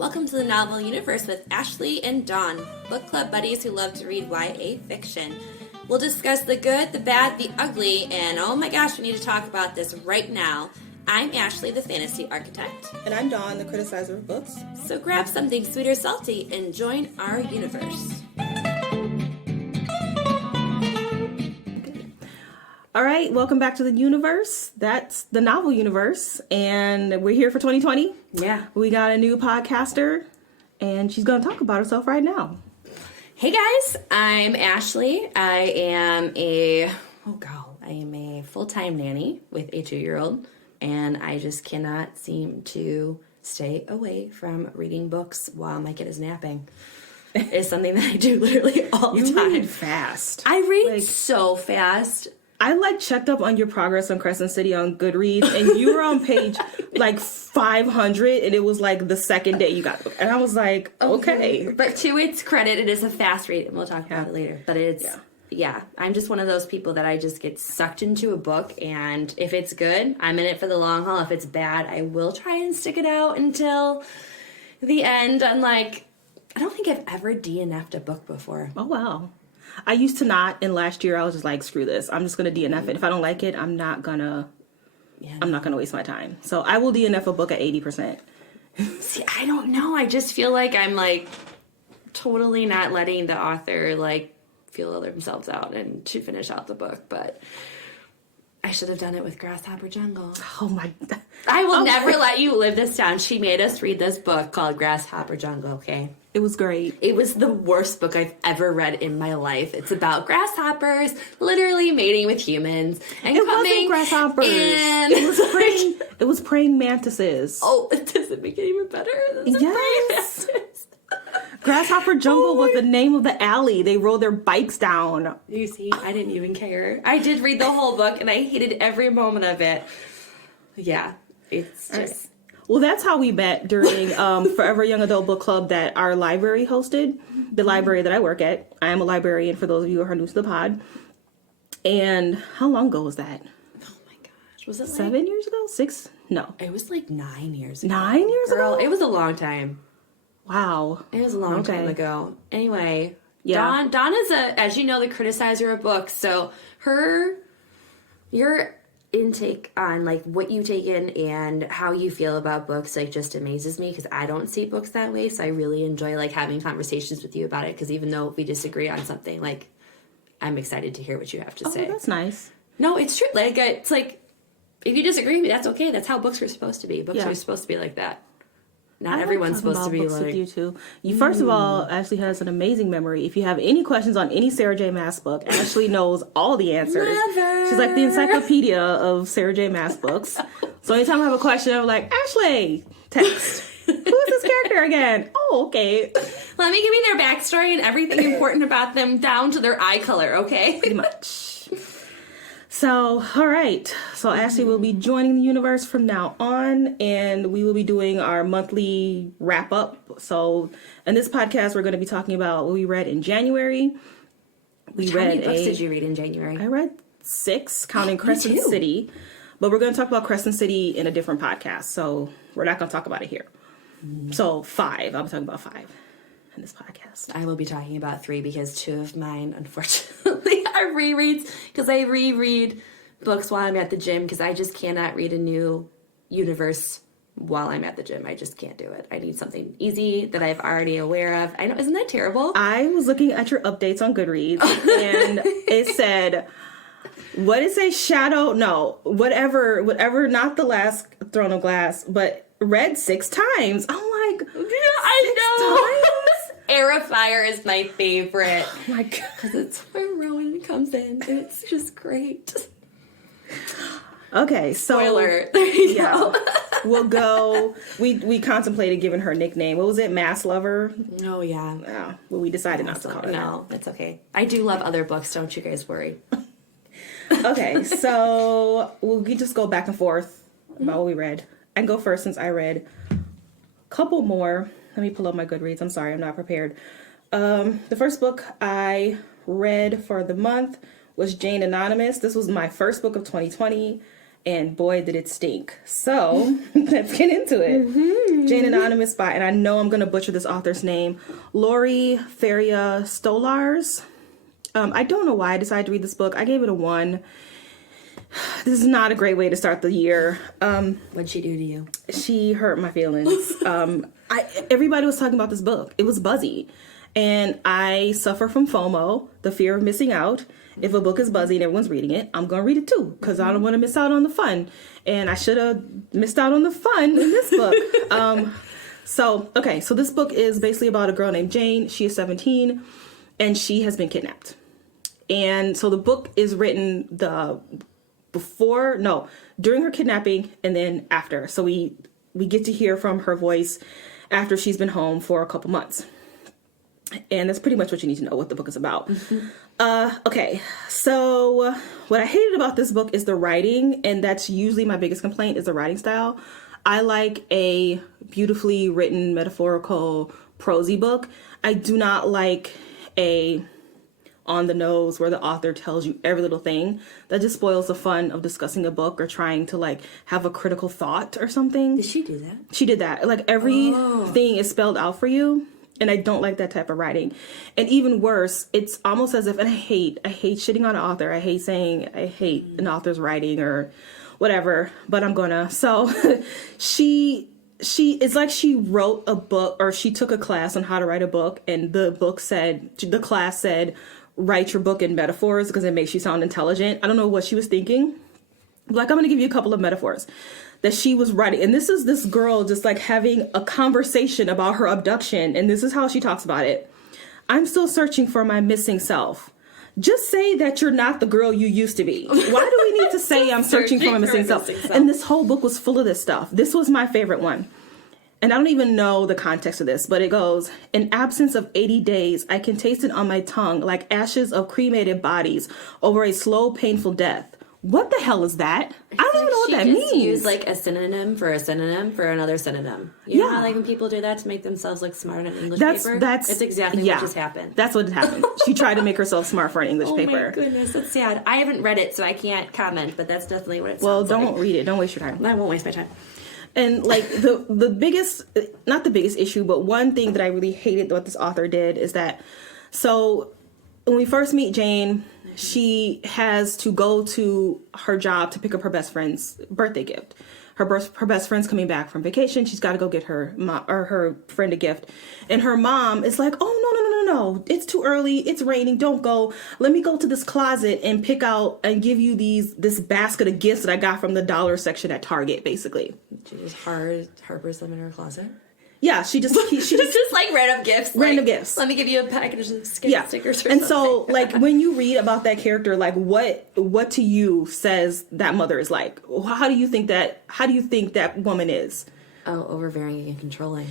Welcome to the Novel Universe with Ashley and Dawn, book club buddies who love to read YA fiction. We'll discuss the good, the bad, the ugly, and oh my gosh, we need to talk about this right now. I'm Ashley, the fantasy architect. And I'm Dawn, the criticizer of books. So grab something sweet or salty and join our universe. All right, welcome back to the universe. That's the novel universe, and we're here for 2020. Yeah. We got a new podcaster, and she's going to talk about herself right now. Hey guys, I'm Ashley. I am a full-time nanny with a 2-year-old, and I just cannot seem to stay away from reading books while my kid is napping. It's something that I do literally all the time. You read fast. I read so fast. I checked up on your progress on Crescent City on Goodreads, and you were on page 500, and it was the second day you got the book. And I was like, okay. But to its credit, it is a fast read, and we'll talk about it later. But it's, I'm just one of those people that I just get sucked into a book, and if it's good, I'm in it for the long haul. If it's bad, I will try and stick it out until the end. Unlike, I don't think I've ever DNF'd a book before. Oh, wow. I used to not, and last year I was just like, screw this. I'm just going to DNF it. If I don't like it, I'm not going to waste my time. So I will DNF a book at 80%. See, I don't know. I just feel like I'm totally not letting the author feel themselves out and to finish out the book, but I should have done it with Grasshopper Jungle. Oh my God. I will never let you live this down. She made us read this book called Grasshopper Jungle, okay? It was great. It was the worst book I've ever read in my life. It's about grasshoppers literally mating with humans. And it wasn't grasshoppers. It was praying mantises. Oh, does it make it even better? Yes. Grasshopper Jungle was the name of the alley they rode their bikes down. You see, I didn't even care. I did read the whole book, and I hated every moment of it. Yeah, it's just... Well, that's how we met during Forever Young Adult Book Club that our library hosted, the library that I work at. I am a librarian, for those of you who are new to the pod. And how long ago was that? Oh my gosh. Was it 7 years ago? 6? No. It was 9 years ago. 9 years Girl, ago? it was a long time. Wow. It was a long time ago. Anyway, yeah. Dawn is, as you know, the criticizer of books. So your intake on what you take in and how you feel about books just amazes me, because I don't see books that way. So I really enjoy having conversations with you about it, because even though we disagree on something, I'm excited to hear what you have to say. Oh, that's nice. No, it's true. It's if you disagree with me, that's okay. That's how books are supposed to be. Books are supposed to be like that. Not everyone's supposed to be books with you too. First of all, Ashley has an amazing memory. If you have any questions on any Sarah J. Maas book, Ashley knows all the answers. Never. She's like the encyclopedia of Sarah J. Maas books. So anytime I have a question, I'm like, Ashley, text. Who is this character again? Oh, okay. Let me give you their backstory and everything important about them down to their eye color, okay? Pretty much. So, all right. So Ashley will be joining the universe from now on, and we will be doing our monthly wrap up. So in this podcast, we're going to be talking about what we read in January. How many books did you read in January? I read 6, counting Crescent City. But we're going to talk about Crescent City in a different podcast, so we're not going to talk about it here. So 5. I'm talking about 5 in this podcast. I will be talking about 3 because 2 of mine, unfortunately, are rereads, because I reread books while I'm at the gym, because I just cannot read a new universe while I'm at the gym. I just can't do it. I need something easy that I'm already aware of. I know, isn't that terrible? I was looking at your updates on Goodreads, and it said, what did it say? Shadow? No, whatever, not the last Throne of Glass, but read 6 times. I'm like, I know. Air of Fire is my favorite. Oh my God. Because it's where Rowan comes in, and it's just great. Okay, so spoiler. There you go. We'll go. We contemplated giving her a nickname. What was it? Mass Lover? Oh yeah. Yeah. Well, we decided not to call her. No, it's okay. I do love other books. Don't you guys worry. Okay, so we'll just go back and forth about what we read. I can go first since I read a couple more. Let me pull up my Goodreads. I'm sorry, I'm not prepared. The first book I read for the month was Jane Anonymous. This was my first book of 2020. And boy, did it stink. So let's get into it. Jane Anonymous by, and I know I'm going to butcher this author's name, Lori Feria Stolars. I don't know why I decided to read this book. I gave it a 1. This is not a great way to start the year. What'd she do to you? She hurt my feelings. Everybody was talking about this book. It was buzzy. And I suffer from FOMO, the fear of missing out. If a book is buzzy and everyone's reading it, I'm going to read it too, because I don't want to miss out on the fun. And I should have missed out on the fun in this book. So this book is basically about a girl named Jane. She is 17, and she has been kidnapped. And so the book is written during her kidnapping and then after. So we get to hear from her voice after she's been home for a couple months. And that's pretty much what you need to know what the book is about. Okay, so what I hated about this book is the writing, and that's usually my biggest complaint is the writing style. I like a beautifully written, metaphorical, prosy book. I do not like a on the nose where the author tells you every little thing. That just spoils the fun of discussing a book or trying to like have a critical thought or something. Did she do that? She did that. Like everything is spelled out for you. And I don't like that type of writing. And even worse, it's almost as if, and I hate shitting on an author. I hate saying I hate an author's writing or whatever, but I'm gonna. So it's like she wrote a book, or she took a class on how to write a book, and the class said, write your book in metaphors because it makes you sound intelligent. I don't know what she was thinking. Like, I'm gonna give you a couple of metaphors that she was writing. And this is this girl just like having a conversation about her abduction. And this is how she talks about it. I'm still searching for my missing self. Just say that you're not the girl you used to be. Why do we need to say I'm searching for my missing self? And this whole book was full of this stuff. This was my favorite one. And I don't even know the context of this, but it goes, in absence of 80 days, I can taste it on my tongue like ashes of cremated bodies over a slow, painful death. What the hell is that? I don't even know what that means. She used like a synonym for another synonym. You know how like when people do that to make themselves look smart on an English paper? That's exactly what just happened. That's what happened. She tried to make herself smart for an English paper. Oh my goodness, that's sad. I haven't read it, so I can't comment, but that's definitely what it sounds like. Well, don't read it. Don't waste your time. I won't waste my time. And like the biggest, not the biggest issue, but one thing that I really hated what this author did is that, so when we first meet Jane, she has to go to her job to pick up her best friend's birthday gift. Her best friend's coming back from vacation. She's got to go get her friend a gift. And her mom is like, oh, no. It's too early. It's raining. Don't go. Let me go to this closet and pick out and give you this basket of gifts that I got from the dollar section at Target, basically. She just harbors them in her closet? Yeah, she just like random gifts. Random gifts. Let me give you a package of stickers or and something. so, like, when you read about that character, like, what to you says that mother is like? How do you think that woman is? Oh, overbearing and controlling.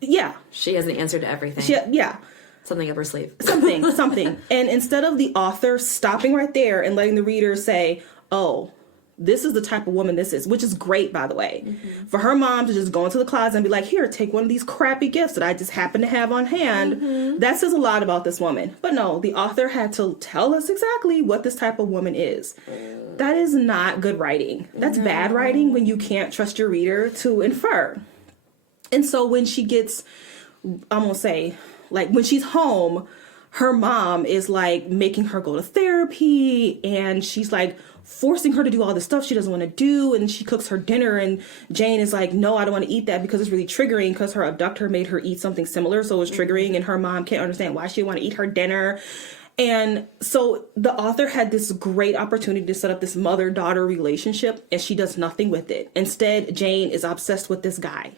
Yeah. She has the answer to everything. Yeah. Something up her sleeve. Something. And instead of the author stopping right there and letting the reader say, oh, this is the type of woman this is, which is great, by the way. Mm-hmm. For her mom to just go into the closet and be like, here, take one of these crappy gifts that I just happen to have on hand. Mm-hmm. That says a lot about this woman. But no, the author had to tell us exactly what this type of woman is. That is not good writing. That's bad writing when you can't trust your reader to infer. And so when she gets, I'm going to say, like when she's home, her mom is like making her go to therapy, and she's like forcing her to do all this stuff she doesn't want to do. And she cooks her dinner, and Jane is like, no, I don't want to eat that because it's really triggering, because her abductor made her eat something similar. So it's triggering, and her mom can't understand why she want to eat her dinner. And so the author had this great opportunity to set up this mother-daughter relationship, and she does nothing with it. Instead, Jane is obsessed with this guy.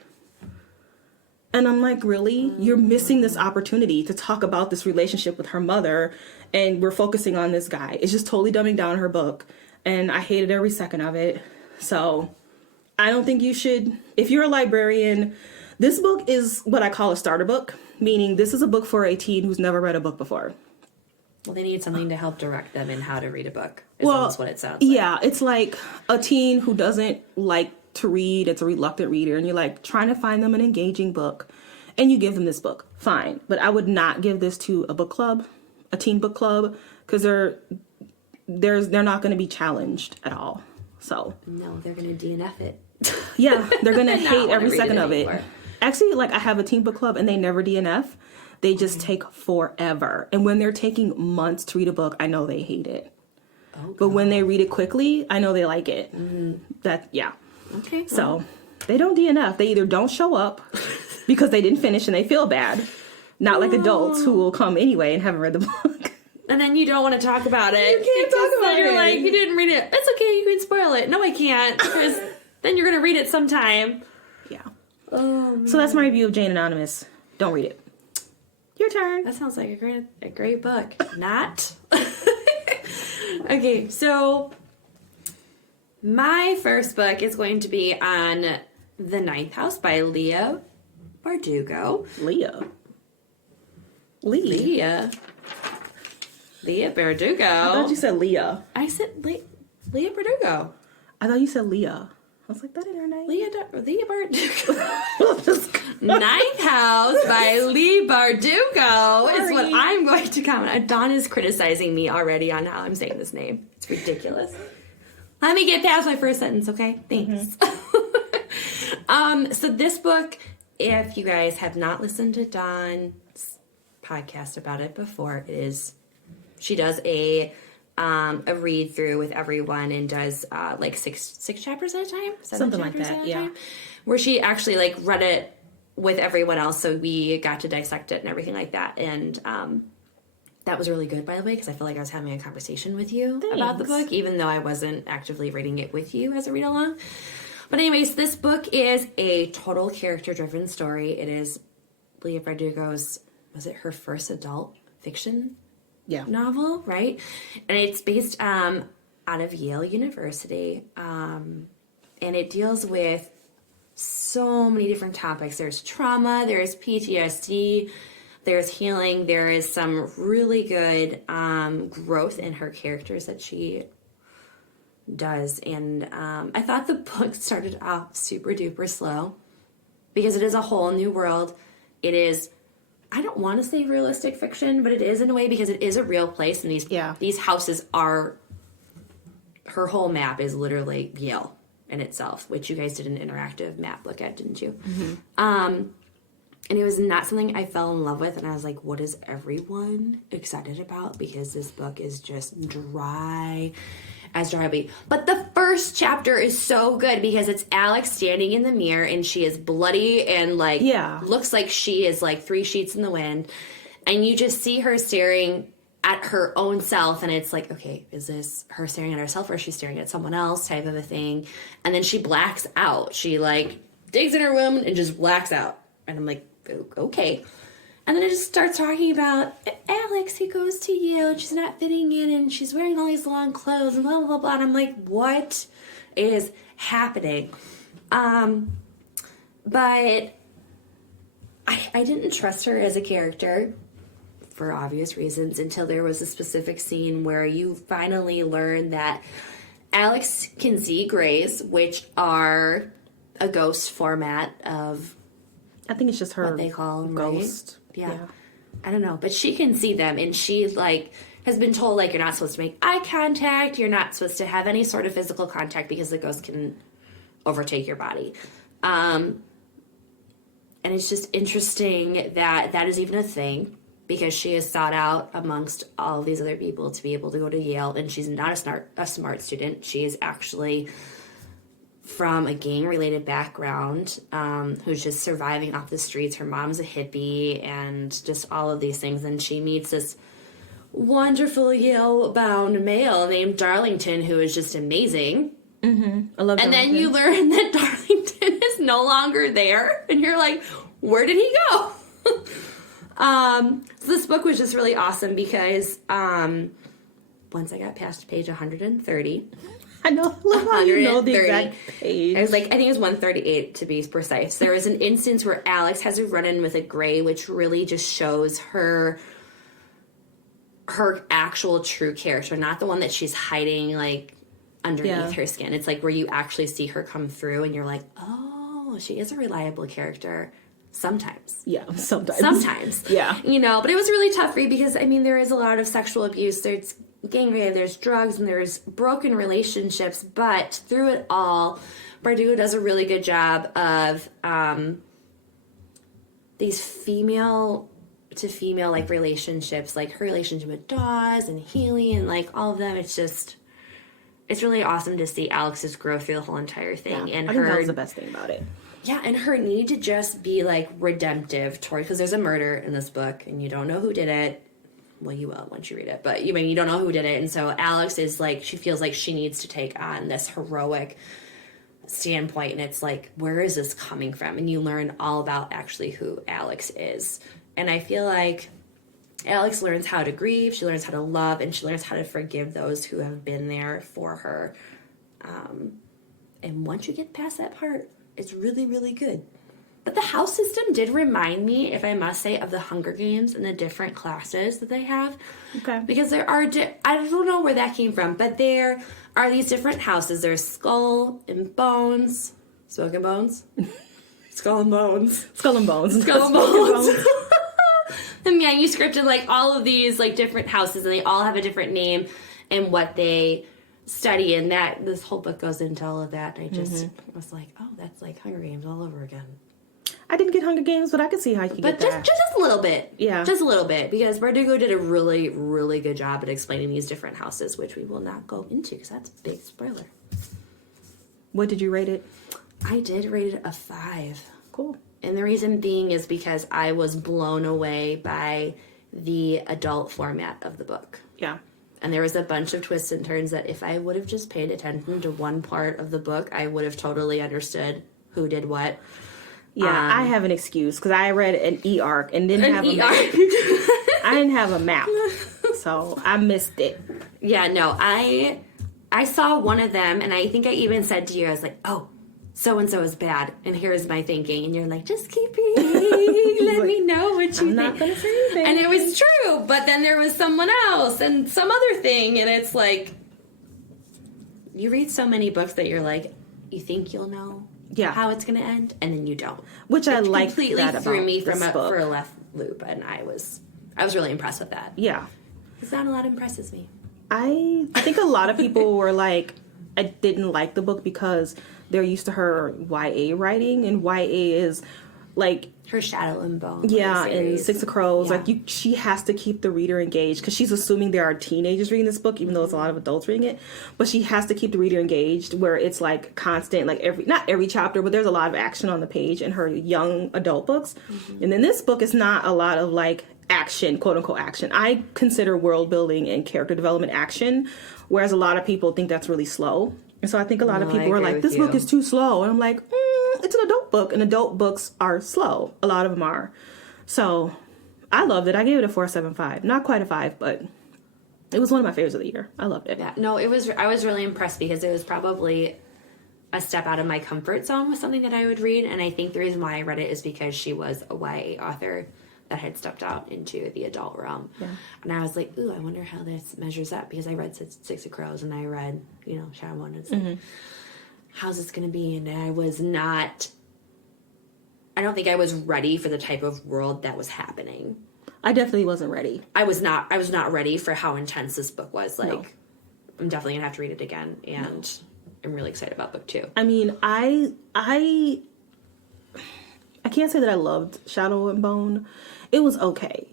And I'm like, really? You're missing this opportunity to talk about this relationship with her mother, and we're focusing on this guy. It's just totally dumbing down her book, and I hated every second of it. So I don't think you should. If you're a librarian, this book is what I call a starter book, meaning this is a book for a teen who's never read a book before. Well, they need something to help direct them in how to read a book, is almost what it sounds like. Yeah, it's like a teen who doesn't like to read. It's a reluctant reader, and you're like trying to find them an engaging book, and you give them this book. Fine, but I would not give this to a book club, a teen book club, because they're not going to be challenged at all. So no, they're gonna DNF it. Yeah, they're gonna hate every second of it. anymore. Actually, like I have a teen book club and they never DNF. They just take forever. And when they're taking months to read a book, I know they hate it. Oh, but when they read it quickly, I know they like it. Okay. So they don't DNF. They either don't show up because they didn't finish and they feel bad. Not like adults who will come anyway and haven't read the book. And then you don't want to talk about it. You can't talk about you're it. Like, you didn't read it. It's okay, you can spoil it. No, I can't. Because then you're going to read it sometime. Yeah. Oh, man. So that's my review of Jane Anonymous. Don't read it. Your turn. That sounds like a great book. Not. Okay, so my first book is going to be on The Ninth House by Leah Bardugo. Leah Bardugo. I thought you said Leah. I said Leah Bardugo. I thought you said Leah. I was like, that ain't her name. Leah Bardugo. Ninth House by Lee Bardugo is what I'm going to comment. Dawn is criticizing me already on how I'm saying this name. It's ridiculous. Let me get past my first sentence, okay? Thanks. Mm-hmm. So this book, if you guys have not listened to Dawn's podcast about it before, she does a read through with everyone and does like six chapters at a time, something like that, yeah. Where she actually like read it with everyone else, so we got to dissect it and everything like that, and that was really good, by the way, because I feel like I was having a conversation with you about the book, even though I wasn't actively reading it with you as a read along. But anyways, this book is a total character-driven story. It is Leah Bardugo's, was it her first adult fiction novel, right? And it's based out of Yale University, and it deals with so many different topics. There's trauma, there's PTSD, there's healing, there is some really good growth in her characters that she does. And I thought the book started off super duper slow because it is a whole new world. It is, I don't want to say realistic fiction, but it is in a way because it is a real place, and these houses are, her whole map is literally Yale in itself, which you guys did an interactive map look at, didn't you? Mm-hmm. And it was not something I fell in love with, and I was like, what is everyone excited about? Because this book is just dry as dry be. But the first chapter is so good because it's Alex standing in the mirror, and she is bloody and like looks like she is like 3 sheets in the wind, and you just see her staring at her own self, and it's like, okay, is this her staring at herself or is she staring at someone else type of a thing? And then she blacks out. She like digs in her womb and just blacks out. And I'm like, okay. And then it just starts talking about Alex who goes to Yale and she's not fitting in and she's wearing all these long clothes and blah, blah, blah, blah. And I'm like, what is happening? But I didn't trust her as a character for obvious reasons until there was a specific scene where you finally learn that Alex can see grays, which are a ghost format of, I think it's just her what they call them, ghost. Right? Yeah. I don't know, but she can see them, and she like has been told like you're not supposed to make eye contact, you're not supposed to have any sort of physical contact because the ghost can overtake your body. And it's just interesting that that is even a thing, because she is sought out amongst all of these other people to be able to go to Yale, and she's not a smart student. She is actually from a gang-related background, who's just surviving off the streets. Her mom's a hippie, and just all of these things. And she meets this wonderful Yale-bound male named Darlington, who is just amazing. Mm-hmm. I love Darlington. And then you learn that Darlington is no longer there, and you're like, where did he go? So this book was just really awesome because once I got past page 130, I know, love how you know the exact page. I was like, I think it was 138 to be precise. There was an instance where Alex has a run-in with a gray, which really just shows her actual true character, not the one that she's hiding like underneath her skin. It's like where you actually see her come through, and you're like, oh, she is a reliable character. Sometimes. Yeah, sometimes. Sometimes. Yeah. You know, but it was a really tough read because, I mean, there is a lot of sexual abuse. There's gang rape, there's drugs, and there's broken relationships, but through it all, Bardugo does a really good job of these female to female like relationships, like her relationship with Dawes and Healy and like all of them. It's really awesome to see Alex's growth through the whole entire thing. Yeah, and I think that was the best thing about it. Yeah, and her need to just be like redemptive toward, because there's a murder in this book and you don't know who did it. Well, you will once you read it, but you don't know who did it. And so Alex is like, she feels like she needs to take on this heroic standpoint, and it's like, where is this coming from? And you learn all about actually who Alex is. And I feel like Alex learns how to grieve, she learns how to love, and she learns how to forgive those who have been there for her. And once you get past that part, it's really, really good. But the house system did remind me, if I must say, of the Hunger Games and the different classes that they have. Okay. Because there are, I don't know where that came from, but there are these different houses. There's Skull and Bones. Smoke and Bones? Skull and Bones. Skull and Bones. Skull and Bones. The manuscript and like all of these like different houses, and they all have a different name and what they study, and that this whole book goes into all of that. And I just was like, oh, that's like Hunger Games all over again. I didn't get Hunger Games, but I could see how you could get that. But just a little bit. Yeah. Just a little bit, because Bardugo did a really, really good job at explaining these different houses, which we will not go into because that's a big spoiler. What did you rate it? I did rate it a 5. Cool. And the reason being is because I was blown away by the adult format of the book. Yeah. And there was a bunch of twists and turns that if I would have just paid attention to one part of the book, I would have totally understood who did what. Yeah, I have an excuse because I read an e-arc and didn't have a map. I didn't have a map, so I missed it. Yeah, no, I saw one of them, and I think I even said to you, I was like, oh, so-and-so is bad, and here's my thinking. And you're like, just keep reading. Let me know what you think. I'm not going to say anything. And it was true, but then there was someone else and some other thing, and it's like, you read so many books that you're like, you think you'll know how it's going to end, and then you don't. Which I like completely that threw about me this book. for a left loop, and I was really impressed with that. Yeah. Because not a lot impresses me. I think a lot of people were like, I didn't like the book because they're used to her YA writing, and YA is like her Shadow and Bone. Yeah, and Six of Crows. Yeah. Like she has to keep the reader engaged because she's assuming there are teenagers reading this book, even though it's a lot of adults reading it. But she has to keep the reader engaged, where it's like constant, like not every chapter, but there's a lot of action on the page in her young adult books. And then this book is not a lot of like action, quote unquote action. I consider world building and character development action, whereas a lot of people think that's really slow. And so I think a lot of people are like, this book is too slow. And I'm like, it's an adult book, and adult books are slow. A lot of them are. So I loved it. I gave it a 4.75. Not quite a 5, but it was one of my favorites of the year. I loved it. Yeah, no, I was really impressed because it was probably a step out of my comfort zone with something that I would read. And I think the reason why I read it is because she was a YA author that had stepped out into the adult realm. Yeah. And I was like, ooh, I wonder how this measures up, because I read Six of Crows and I read, Shadow and Bone. It's like, how's this going to be? And I don't think I was ready for the type of world that was happening. I definitely wasn't ready. I was not ready for how intense this book was. Like, no. I'm definitely going to have to read it again. And I'm really excited about book 2. I mean, I can't say that I loved Shadow and Bone. It was okay.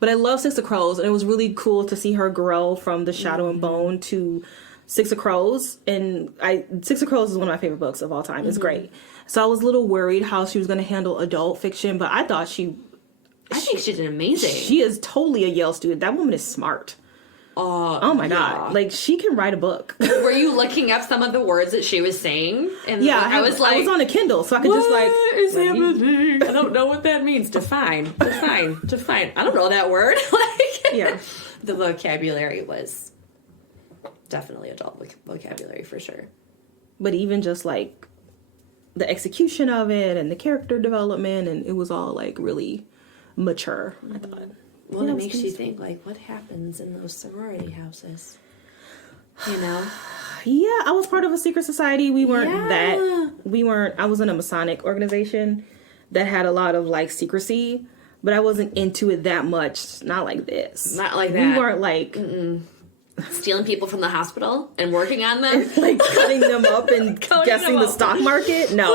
But I love Six of Crows, and it was really cool to see her grow from the Shadow and Bone to Six of Crows. And Six of Crows is one of my favorite books of all time. It's great. So I was a little worried how she was going to handle adult fiction, but I thought I think she did amazing. She is totally a Yale student. That woman is smart. Oh my God. Like, she can write a book. Were you looking up some of the words that she was saying? And yeah, I was on a Kindle, so I could just like... What is happening? I don't know what that means. Define. I don't know that word. Yeah. The vocabulary was definitely adult vocabulary for sure. But even just like the execution of it and the character development, and it was all like really mature, I thought. Well, it makes you think, like, what happens in those sorority houses? Yeah, I was part of a secret society. I was in a Masonic organization that had a lot of, like, secrecy, but I wasn't into it that much. Not like this. Not like that. We weren't, like, stealing people from the hospital and working on them. Like cutting them up and guessing the stock market? No,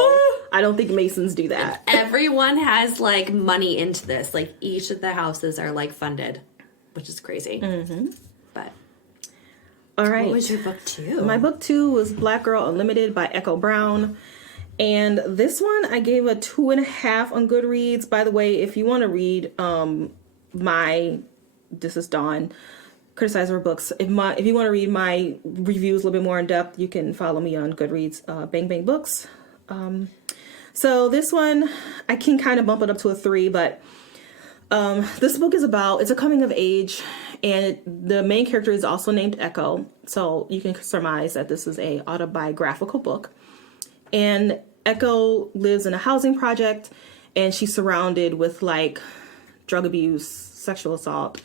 I don't think Masons do that. Everyone has, like, money into this. Like, each of the houses are, like, funded, which is crazy. Mm-hmm. But. All right. What was your book 2? My book 2 was Black Girl Unlimited by Echo Brown. And this one I gave a 2.5 on Goodreads. By the way, if you want to read This is Dawn, criticize her books. If you want to read my reviews a little bit more in depth, you can follow me on Goodreads, Bang Bang Books. So this one, I can kind of bump it up to a 3, but this book is it's a coming of age, and the main character is also named Echo. So you can surmise that this is a autobiographical book. And Echo lives in a housing project, and she's surrounded with, like, drug abuse, sexual assault,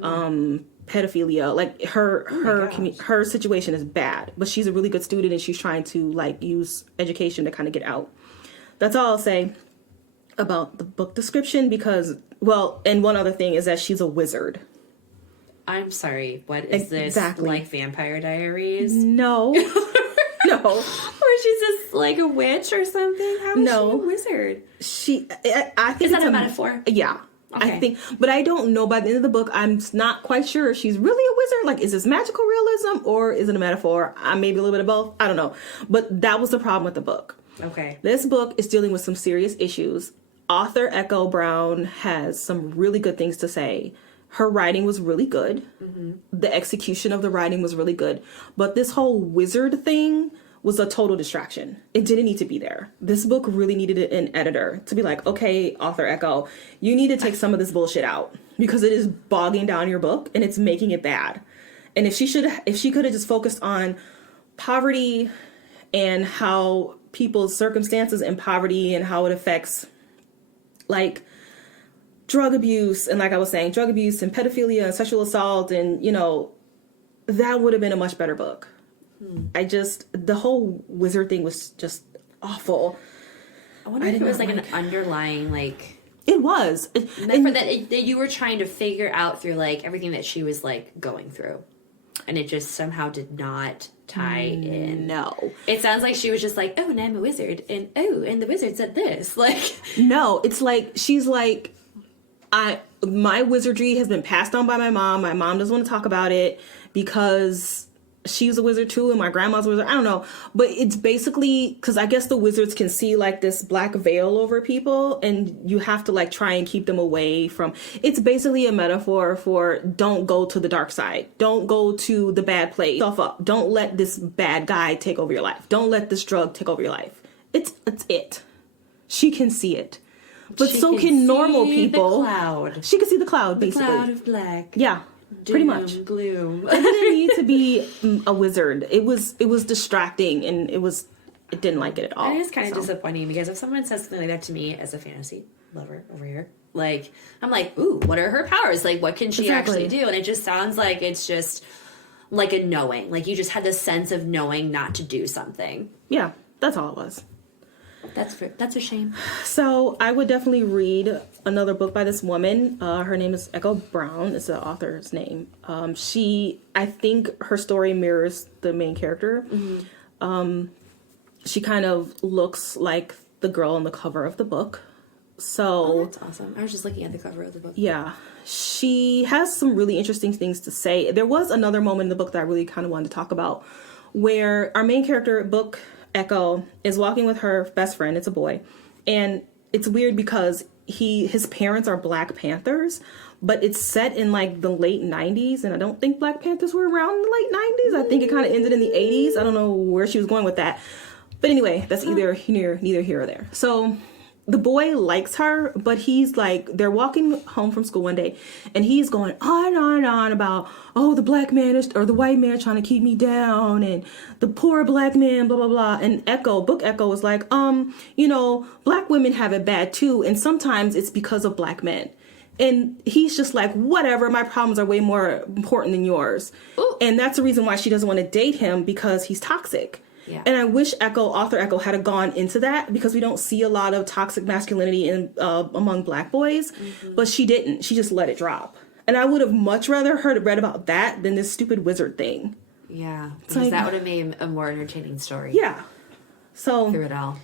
pedophilia. Like, her situation is bad, but she's a really good student, and she's trying to, like, use education to kind of get out. That's all I'll say about the book description, because, well, and one other thing is that she's a wizard. I'm sorry, what is this? Exactly. Like Vampire Diaries? No. No. Or she's just like a witch or something? How is she a wizard? I think is that a metaphor? Yeah. Okay. I think, but I don't know by the end of the book, I'm not quite sure if she's really a wizard. Like, is this magical realism or is it a metaphor? Maybe a little bit of both. I don't know. But that was the problem with the book. Okay. This book is dealing with some serious issues. Author Echo Brown has some really good things to say. Her writing was really good. Mm-hmm. The execution of the writing was really good. But this whole wizard thing was a total distraction. It didn't need to be there. This book really needed an editor to be like, okay, Author Echo, you need to take some of this bullshit out, because it is bogging down your book and it's making it bad. And if she could have just focused on poverty and how people's circumstances and poverty and how it affects, like, drug abuse, and like I was saying, drug abuse and pedophilia and sexual assault, and, you know, that would have been a much better book. The whole wizard thing was just awful. I wonder if it was like an underlying, like... It was. That you were trying to figure out through, like, everything that she was, like, going through. And it just somehow did not tie in. No. It sounds like she was just like, oh, and I'm a wizard, and the wizard said this. Like... No, it's like, she's like, my wizardry has been passed on by my mom. My mom doesn't want to talk about it because she's a wizard too, and my grandma's a wizard. I don't know. But it's basically, because I guess the wizards can see, like, this black veil over people, and you have to, like, try and keep them away from... It's basically a metaphor for don't go to the dark side. Don't go to the bad place. Stuff up. Don't let this bad guy take over your life. Don't let this drug take over your life. It's it. She can see it. But so can normal people. The cloud. She can see the cloud, basically. The cloud of black. Yeah. Pretty much. Gloom. It didn't need to be a wizard. It was distracting, and it didn't like it at all. It is kind of disappointing, because if someone says something like that to me as a fantasy lover over here, like, I'm like, ooh, what are her powers? Like, what can she actually do? And it just sounds like it's just like a knowing. Like, you just had this sense of knowing not to do something. Yeah, that's all it was. That's a shame. So I would definitely read another book by this woman. Her name is Echo Brown. It's the author's name. I think her story mirrors the main character. Mm-hmm. She kind of looks like the girl on the cover of the book. So that's awesome. I was just looking at the cover of the book. Yeah. She has some really interesting things to say. There was another moment in the book that I really kind of wanted to talk about, where our main character, Echo, is walking with her best friend. It's a boy. And it's weird because his parents are Black Panthers, but it's set in, like, the late 90s, and I don't think Black Panthers were around in the late 90s. I think it kind of ended in the 80s. I don't know where she was going with that. But anyway, that's neither here or there. So the boy likes her, but he's like, they're walking home from school one day, and he's going on and on and on about, oh, the black man or the white man trying to keep me down, and the poor black man, blah, blah, blah. And Book Echo is like, black women have it bad too, and sometimes it's because of black men. And he's just like, whatever, my problems are way more important than yours. Ooh. And that's the reason why she doesn't want to date him, because he's toxic. Yeah. And I wish Author Echo had gone into that, because we don't see a lot of toxic masculinity among black boys, mm-hmm. but she didn't. She just let it drop. And I would have much rather read about that than this stupid wizard thing. Yeah, because that would have made a more entertaining story. Yeah. So through it all.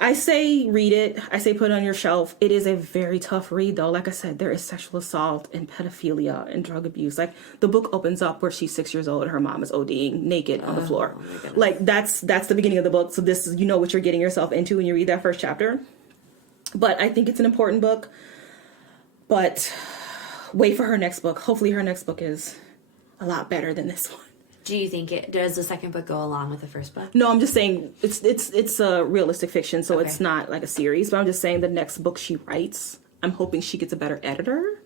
I say read it. I say put it on your shelf. It is a very tough read, though. Like I said, there is sexual assault and pedophilia and drug abuse. Like, the book opens up where she's 6 years old and her mom is ODing naked on the floor. Like, that's the beginning of the book. So this is, you know what you're getting yourself into when you read that first chapter. But I think it's an important book. But wait for her next book. Hopefully her next book is a lot better than this one. Do you think does the second book go along with the first book? No, I'm just saying it's a realistic fiction, so it's not like a series. But I'm just saying the next book she writes, I'm hoping she gets a better editor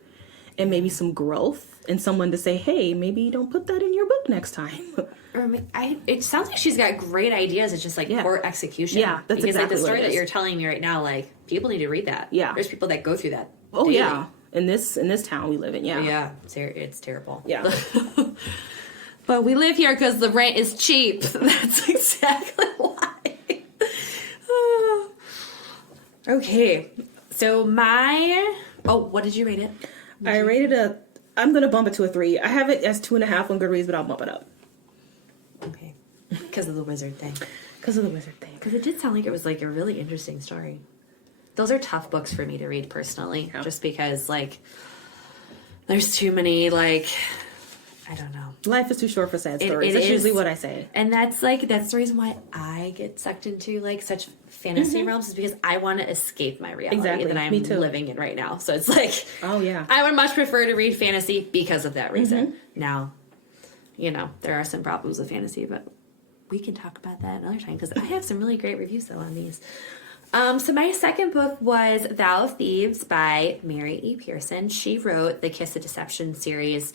and maybe some growth and someone to say, hey, maybe don't put that in your book next time. It sounds like she's got great ideas. It's just like poor execution. Yeah, that's because exactly like the story what it that is. you're telling me right now, like people need to read that. Yeah, there's people that go through that. Oh daily. yeah, in this town we live in. Yeah, yeah, it's terrible. Yeah. But we live here because the rent is cheap. That's exactly why. Okay. So what did you rate it? I rated I'm going to bump it to a 3. I have it as 2.5 on Goodreads, but I'll bump it up. Okay. Because of the wizard thing. Because it did sound like it was like a really interesting story. Those are tough books for me to read personally. Yeah. Just because like there's too many like... I don't know. Life is too short for sad stories. That's usually what I say. And that's the reason why I get sucked into like such fantasy realms is because I want to escape my reality that I'm living in right now. So it's like, oh yeah, I would much prefer to read fantasy because of that reason. Now, there are some problems with fantasy, but we can talk about that another time because I have some really great reviews though on these. So my second book was Vow of Thieves by Mary E. Pearson. She wrote the Kiss of Deception series.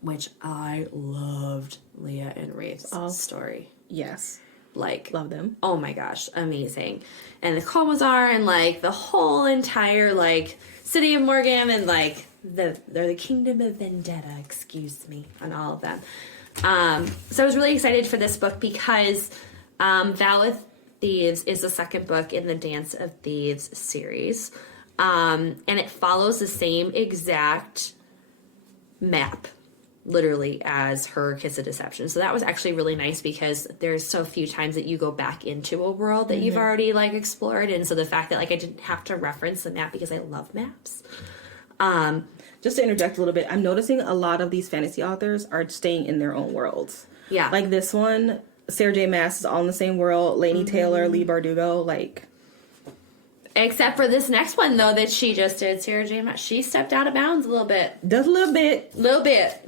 Which I loved Leah and Rafe's story. Yes. Like, love them. Oh my gosh, amazing. And the Kalmazar and like the whole entire like city of Morgan and like they're the kingdom of Vendetta, excuse me, on all of them. So I was really excited for this book because Vow of Thieves is the second book in the Dance of Thieves series. And it follows the same exact map literally as her Kiss of Deception. So that was actually really nice because there's so few times that you go back into a world that you've already like explored, and so the fact that like I didn't have to reference the map because I love maps. Just to interject a little bit, I'm noticing a lot of these fantasy authors are staying in their own worlds. Yeah. Like this one, Sarah J. Maas is all in the same world, Laini Taylor, Leigh Bardugo, like... Except for this next one, though, that she just did, Sarah J. Maas. She stepped out of bounds a little bit. Just a little bit. Little bit.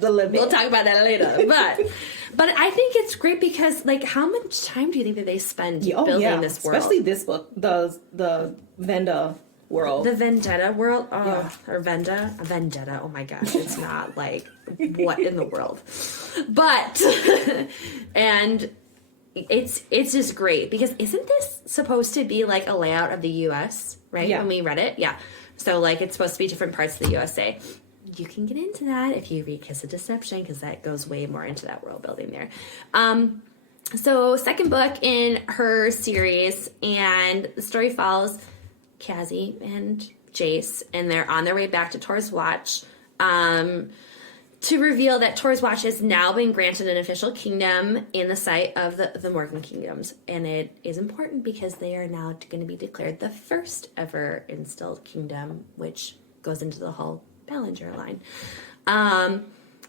We'll talk about that later. But I think it's great because, like, how much time do you think that they spend building this world? Especially this book, the Venda world. The Vendetta world? Oh, yeah. Or Vendetta. Oh, my gosh. It's not, like, what in the world? But, and... It's just great because isn't this supposed to be like a layout of the U.S., right? Yeah. When we read it? Yeah. So like it's supposed to be different parts of the USA. You can get into that if you read Kiss of Deception because that goes way more into that world building there. So second book in her series, and the story follows Cassie and Jace, and they're on their way back to Tor's Watch. To reveal that Tor's Watch has now been granted an official kingdom in the site of the Morgan Kingdoms. And it is important because they are now going to be declared the first ever instilled kingdom, which goes into the whole Ballinger line.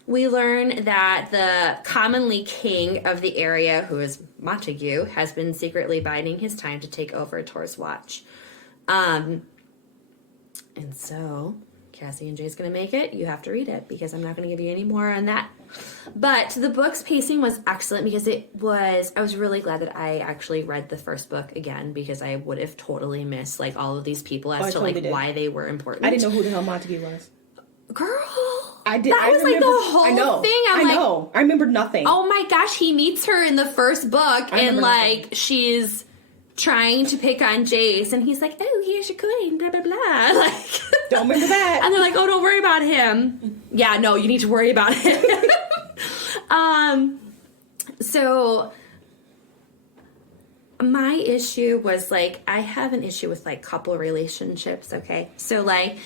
We learn that the commonly king of the area, who is Montague, has been secretly biding his time to take over Tor's Watch. And so... Cassie and Jay's going to make it. You have to read it because I'm not going to give you any more on that. But the book's pacing was excellent because I was really glad that I actually read the first book again because I would have totally missed like all of these people as to like why they were important. I didn't know who the hell Montague was. Girl. I did. That was like the whole thing. I know. I remember nothing. Oh my gosh, he meets her in the first book and like nothing. She's trying to pick on Jace, and he's like, oh, here's your coin, blah, blah, blah. Like, don't remember that. And they're like, oh, don't worry about him. Yeah, no, you need to worry about him. So my issue was, like, I have an issue with, like, couple relationships, okay? So, like,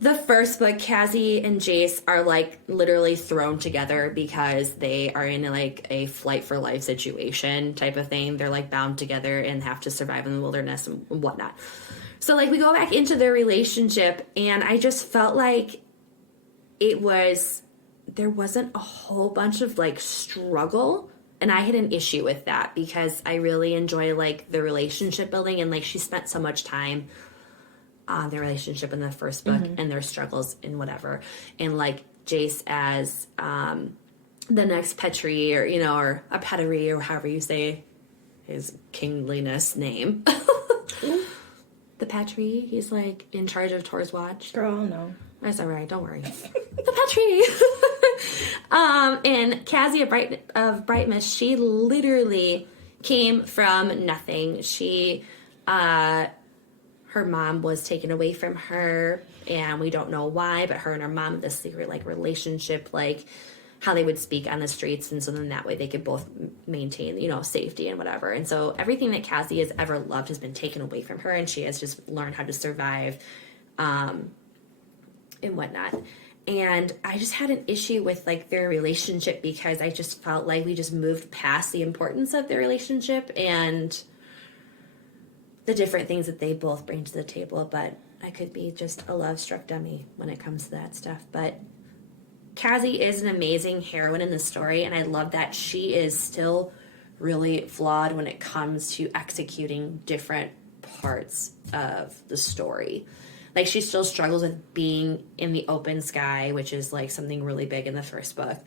The first book, Cassie and Jace are like literally thrown together because they are in like a flight for life situation type of thing. They're like bound together and have to survive in the wilderness and whatnot. So like we go back into their relationship, and I just felt like there wasn't a whole bunch of like struggle, and I had an issue with that because I really enjoy like the relationship building, and like she spent so much time on their relationship in the first book and their struggles and whatever, and like Jace as the next Petri, or or a Petri, or however you say his kingliness name. The Petri, he's like in charge of Tor's watch. Girl, no. That's all right, don't worry. The Petri. And Cassie of Brightmist, she literally came from nothing. She her mom was taken away from her, and we don't know why, but her and her mom had this secret like relationship, like how they would speak on the streets, and so then that way they could both maintain safety and whatever. And so everything that Cassie has ever loved has been taken away from her, and she has just learned how to survive and whatnot. And I just had an issue with like their relationship because I just felt like we just moved past the importance of their relationship and the different things that they both bring to the table. But I could be just a love-struck dummy when it comes to that stuff. But Cassie is an amazing heroine in the story, and I love that she is still really flawed when it comes to executing different parts of the story. Like, she still struggles with being in the open sky, which is like something really big in the first book.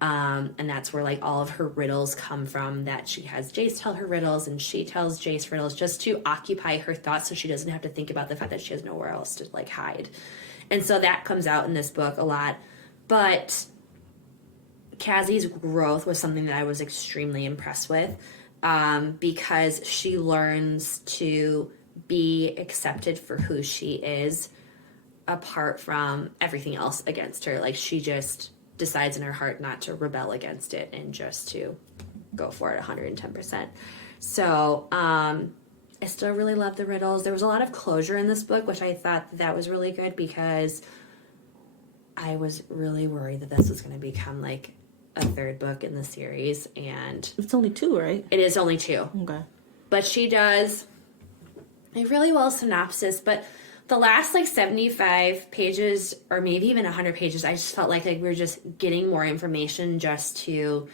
And that's where like all of her riddles come from, that she has Jace tell her riddles and she tells Jace riddles just to occupy her thoughts so she doesn't have to think about the fact that she has nowhere else to like hide. And so that comes out in this book a lot. But Cassie's growth was something that I was extremely impressed with, because she learns to be accepted for who she is apart from everything else against her. Like, she just decides in her heart not to rebel against it and just to go for it 110%. So I still really love the riddles. There was a lot of closure in this book, which I thought that was really good, because I was really worried that this was going to become like a third book in the series, and it's only 2, right? It is only 2. Okay. But she does a really well synopsis, but the last like 75 pages or maybe even 100 pages, I just felt like we were just getting more information just to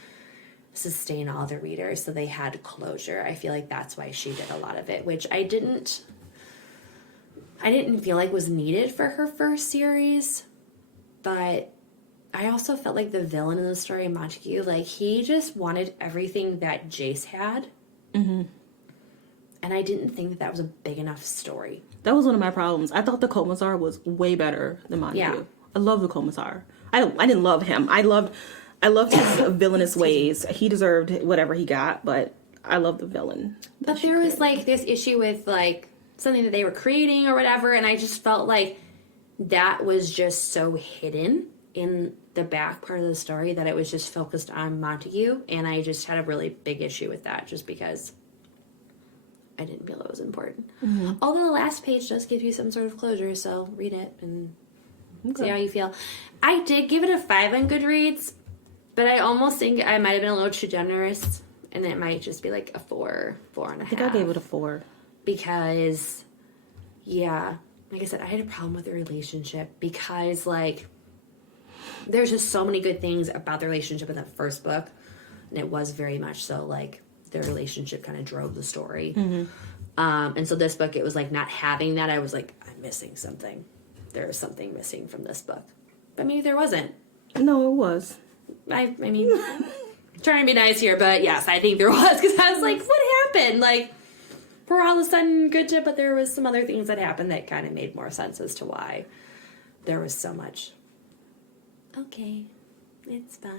sustain all the readers, so they had closure. I feel like that's why she did a lot of it, which I didn't feel like was needed for her first series. But I also felt like the villain in the story, Montague, like, he just wanted everything that Jace had. Mm-hmm. And I didn't think that was a big enough story. That was one of my problems. I thought the Commissar was way better than Montague. Yeah. I love the Commissar. I didn't love him. I loved his villainous ways. He deserved whatever he got, but I love the villain. But there was like this issue with like something that they were creating or whatever, and I just felt like that was just so hidden in the back part of the story that it was just focused on Montague, and I just had a really big issue with that just because I didn't feel it was important. Mm-hmm. Although the last page does give you some sort of closure, so read it and see how you feel. I did give it a 5 on Goodreads, but I almost think I might have been a little too generous, and it might just be like a 4.5. I think I gave it a 4. Because, yeah, like I said, I had a problem with the relationship because, like, there's just so many good things about the relationship in the first book, and it was very much so, like, their relationship kind of drove the story. Mm-hmm. And so this book, it was like not having that. I was like, I'm missing something. There is something missing from this book. But maybe there wasn't. No, it was. I mean, trying to be nice here, but yes, I think there was, because I was like, what happened? Like, we're all of a sudden good to, but there was some other things that happened that kind of made more sense as to why there was so much. Okay, it's fine.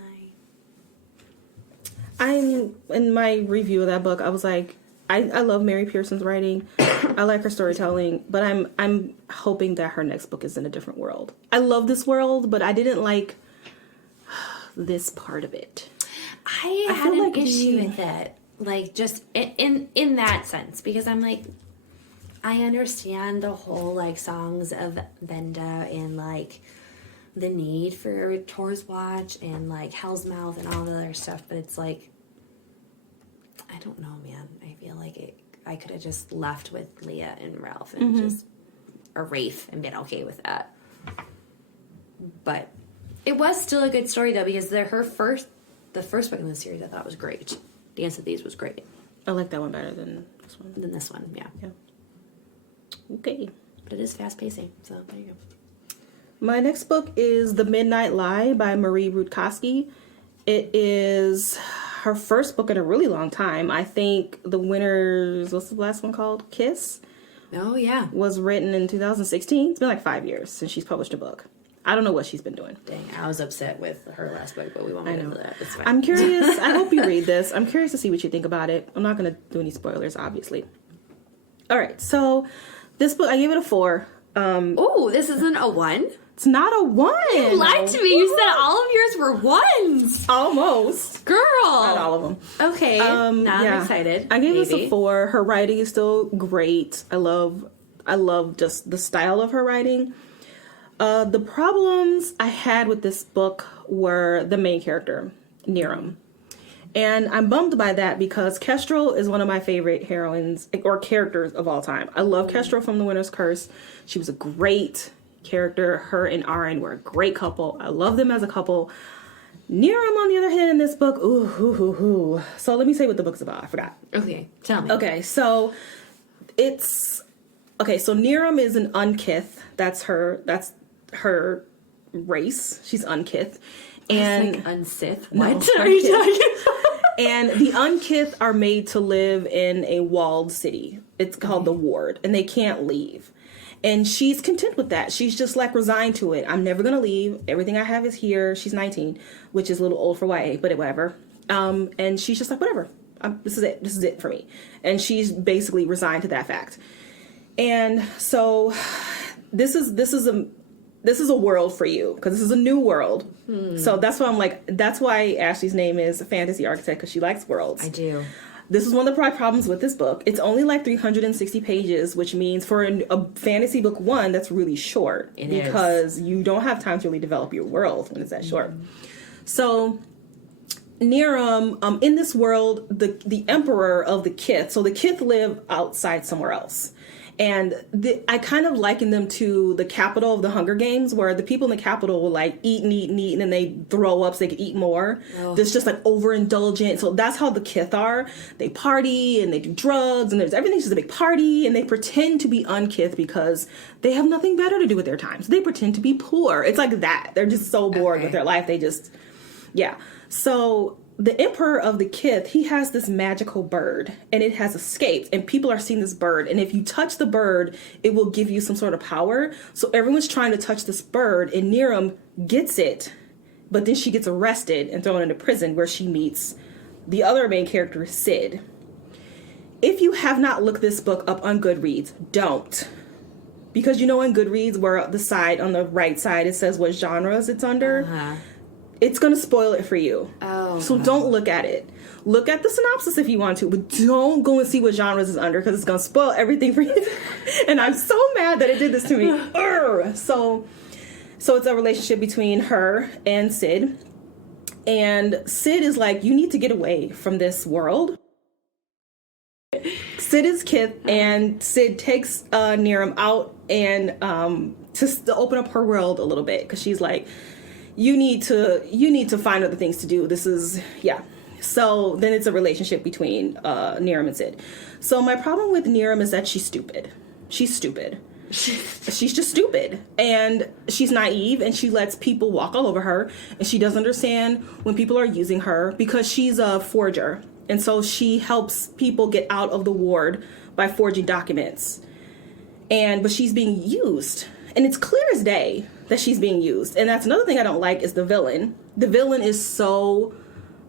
In my review of that book, I was like, I love Mary Pearson's writing. I like her storytelling, but I'm hoping that her next book is in a different world. I love this world, but I didn't like this part of it. I had an issue with it, like, just in that sense, because I'm like, I understand the whole, like, Songs of Venda and, like, the need for Tor's Watch and, like, Hell's Mouth and all the other stuff, but it's like, I don't know, man. I feel like I could have just left with Leah and Ralph and just, or Rafe, and been okay with that. But it was still a good story, though, because the first book in the series I thought was great. Dance of Thieves was great. I like that one better than this one. Yeah. Okay. But it is fast-pacing, so there you go. My next book is The Midnight Lie by Marie Rudkowski. It is her first book in a really long time. I think the winner's, what's the last one called? Kiss? Oh, yeah. Was written in 2016. It's been like 5 years since she's published a book. I don't know what she's been doing. Dang, I was upset with her last book, but we won't get into that. It's fine. I'm curious. I hope you read this. I'm curious to see what you think about it. I'm not going to do any spoilers, obviously. All right, so this book, I gave it a 4. Oh, this isn't a 1? It's not a 1. You lied to me. You said all of yours were 1s. Almost. Girl. Not all of them. Okay, now I'm excited. I gave this a 4. Her writing is still great. I love just the style of her writing. The problems I had with this book were the main character, Niram. And I'm bummed by that because Kestrel is one of my favorite heroines or characters of all time. I love Kestrel from The Winter's Curse. She was a great character. Her and Arin were a great couple. I love them as a couple. Niram, on the other hand, in this book, ooh. So let me say what the book's about. I forgot. Okay, tell me. Okay, so Niram is an Unkith. That's her race. She's Unkith. And like Unsith. No, What are you talking about? And the Unkith are made to live in a walled city. It's called the Ward, and they can't leave. And she's content with that. She's just like resigned to it. I'm never gonna leave. Everything I have is here. She's 19, which is a little old for YA, but whatever. And she's just like, whatever. This is it. This is it for me. And she's basically resigned to that fact. And so this is a world for you because this is a new world. So that's why I'm like, that's why Ashley's name is Fantasy Architect, because she likes worlds. I do. This is one of the problems with this book. It's only like 360 pages, which means for a fantasy book 1, that's really short. Because you don't have time to really develop your world when it's that short. So Niram, in this world, the emperor of the Kith, so the Kith live outside somewhere else. And I kind of liken them to the capital of the Hunger Games, where the people in the capital will like eat, and then they throw up so they can eat more. Oh. It's just like overindulgent. So that's how the Kith are. They party and they do drugs and everything's just a big party, and they pretend to be Unkith because they have nothing better to do with their time. So they pretend to be poor. It's like that. They're just so bored with their life. They just, yeah. So the emperor of the Kith, he has this magical bird, and it has escaped, and people are seeing this bird, and if you touch the bird, it will give you some sort of power. So everyone's trying to touch this bird, and Niram gets it, but then she gets arrested and thrown into prison, where she meets the other main character, Sid. If you have not looked this book up on Goodreads, don't. Because you know in Goodreads, where on the right side, it says what genres it's under. Uh-huh. It's going to spoil it for you. Oh. So don't look at it. Look at the synopsis if you want to, but don't go and see what genres is under, because it's going to spoil everything for you. And I'm so mad that it did this to me. So it's a relationship between her and Sid. And Sid is like, you need to get away from this world. Sid is Kith, and Sid takes Niram out and to open up her world a little bit, because she's like, you need to find other things to do. This is, yeah. So then it's a relationship between Niram and Sid. So my problem with Niram is that she's stupid. She's just stupid. And she's naive, and she lets people walk all over her. And she doesn't understand when people are using her, because she's a forger. And so she helps people get out of the ward by forging documents. But she's being used. And it's clear as day that she's being used. And that's another thing I don't like is the villain. The villain is so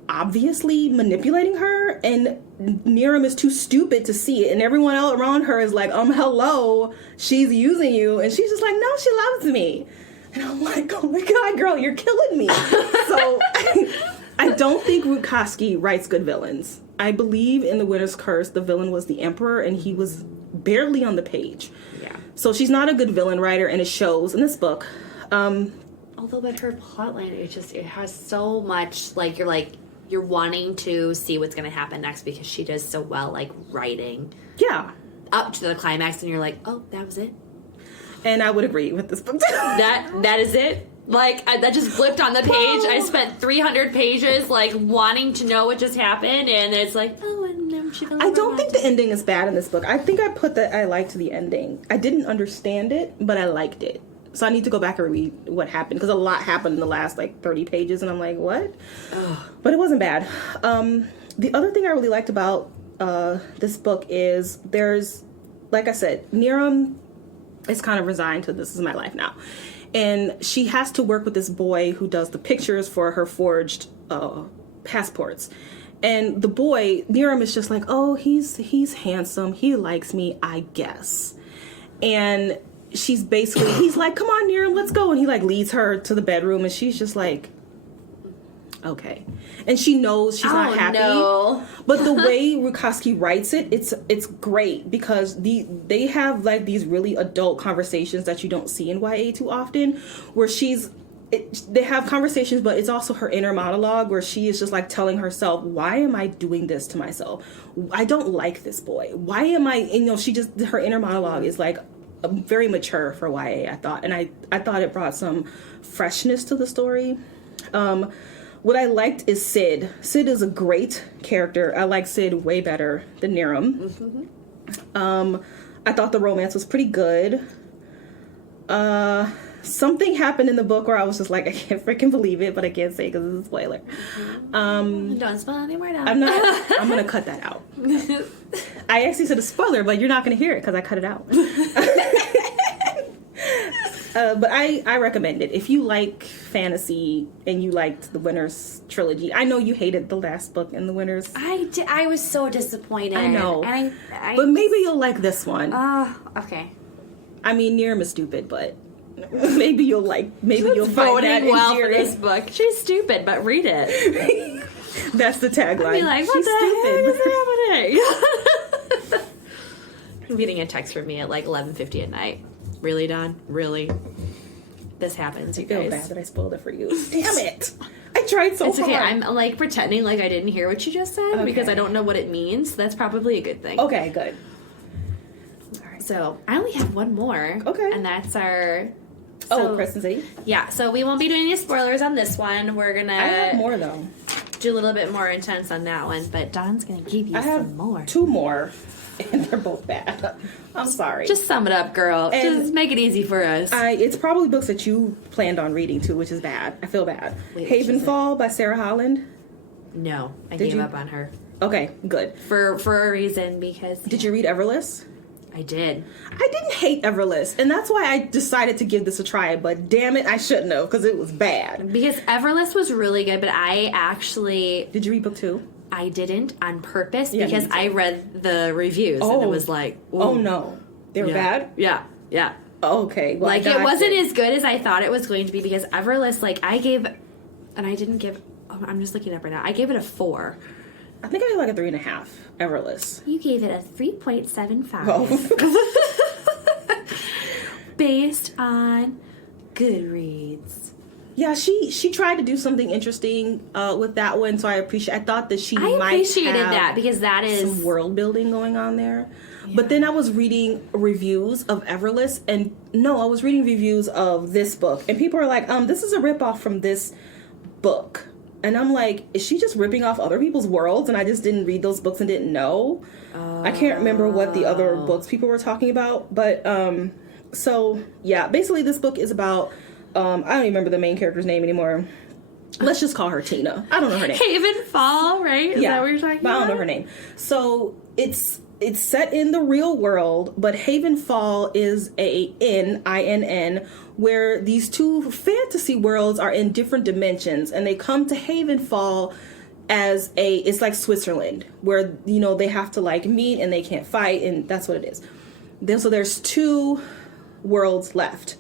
obviously manipulating her, and Niram is too stupid to see it. And everyone else around her is like, hello, she's using you. And she's just like, no, she loves me. And I'm like, oh my God, girl, you're killing me. So I don't think Rudkowski writes good villains. I believe in The Winter's Curse, the villain was the Emperor, and he was barely on the page. Yeah. So she's not a good villain writer, and it shows in this book. Although, but her plotline, it has so much, like, you're wanting to see what's going to happen next because she does so well, like, writing. Yeah. Up to the climax, and you're like, oh, that was it? And I would agree with this book. That is it? Like, that just flipped on the page. I spent 300 pages, like, wanting to know what just happened, and it's like, oh, and then she fell. I don't think the ending is bad in this book. I think I put that I liked the ending. I didn't understand it, but I liked it. So I need to go back and read what happened, because a lot happened in the last, like, 30 pages, and I'm like, what? Ugh. But it wasn't bad. The other thing I really liked about this book is there's, like I said, Niram is kind of resigned to this is my life now. And she has to work with this boy who does the pictures for her forged passports. And the boy, Niram, is just like, oh, he's handsome. He likes me, I guess. And she's basically, he's like, come on, Niram, let's go. And he, like, leads her to the bedroom, and she's just like, okay. And she knows she's not happy. No. But the way Rutkowski writes it, it's great, because they have, like, these really adult conversations that you don't see in YA too often, where they have conversations, but it's also her inner monologue where she is just, like, telling herself, why am I doing this to myself? I don't like this boy. Why am I, her inner monologue is, like, very mature for YA, I thought. And I thought it brought some freshness to the story. What I liked is Sid. Sid is a great character. I like Sid way better than Niram. Mm-hmm. I thought the romance was pretty good. Something happened in the book where I was just like, I can't freaking believe it, but I can't say because it's a spoiler. Don't spoil anymore now. I'm going to cut that out. I actually said a spoiler, but you're not going to hear it because I cut it out. But I recommend it. If you like fantasy and you liked the Winners trilogy. I know you hated the last book in the Winners. I was so disappointed. I know. And but maybe you'll like this one. Okay. I mean, Niram is stupid, but maybe you'll find that well endearing. For this book. She's stupid, but read it. That's the tagline. I'd be like, what the heck is happening? I'm getting a text from me at like 11:50 at night. Really, Dawn? Really? This happens, you guys. I feel bad that I spoiled it for you. Damn it! I tried so hard. It's okay. I'm like pretending like I didn't hear what you just said because I don't know what it means. So that's probably a good thing. Okay, good. All right. So I only have one more. Okay. And that's our... Crescent City? Yeah, so we won't be doing any spoilers on this one. We're going to... I have more, though. Do a little bit more intense on that one, but Dawn's going to give you some more. I have two more, and they're both bad. I'm sorry. Just sum it up, girl. And just make it easy for us. It's probably books that you planned on reading, too, which is bad. I feel bad. Havenfall by Sarah Holland. No, I gave up on her. Okay, good. For a reason, because... Did you read Everless? I did. I didn't hate Everless, and that's why I decided to give this a try, but damn it, I shouldn't have, because it was bad. Because Everless was really good, but I actually... Did you read book 2? I didn't on purpose, because I read the reviews, and it was like... Ooh. Oh, no. They were bad? Yeah. Okay. Well, like, it wasn't as good as I thought it was going to be, because Everless, like, I gave... And I didn't give... Oh, I'm just looking up right now. I gave it a 4. I think I had like a 3.5. Everless. You gave it a 3.75. Oh. Based on Goodreads. Yeah, she tried to do something interesting with that one, so I thought that I appreciated that, because that is some world building going on there. Yeah. But then I was reading reviews of Everless, and I was reading reviews of this book, and people are like, this is a ripoff from this book. And I'm like, is she just ripping off other people's worlds? And I just didn't read those books and didn't know. I can't remember what the other books people were talking about. But, so, yeah. Basically, this book is about, I don't even remember the main character's name anymore. Let's just call her Tina. I don't know her name. Havenfall, right? Is that what you're talking about? I don't know her name. So, it's set in the real world, but Havenfall is a INN, where these two fantasy worlds are in different dimensions, and they come to Havenfall as it's like Switzerland, where, they have to like meet and they can't fight, and that's what it is. So there's 2 worlds left.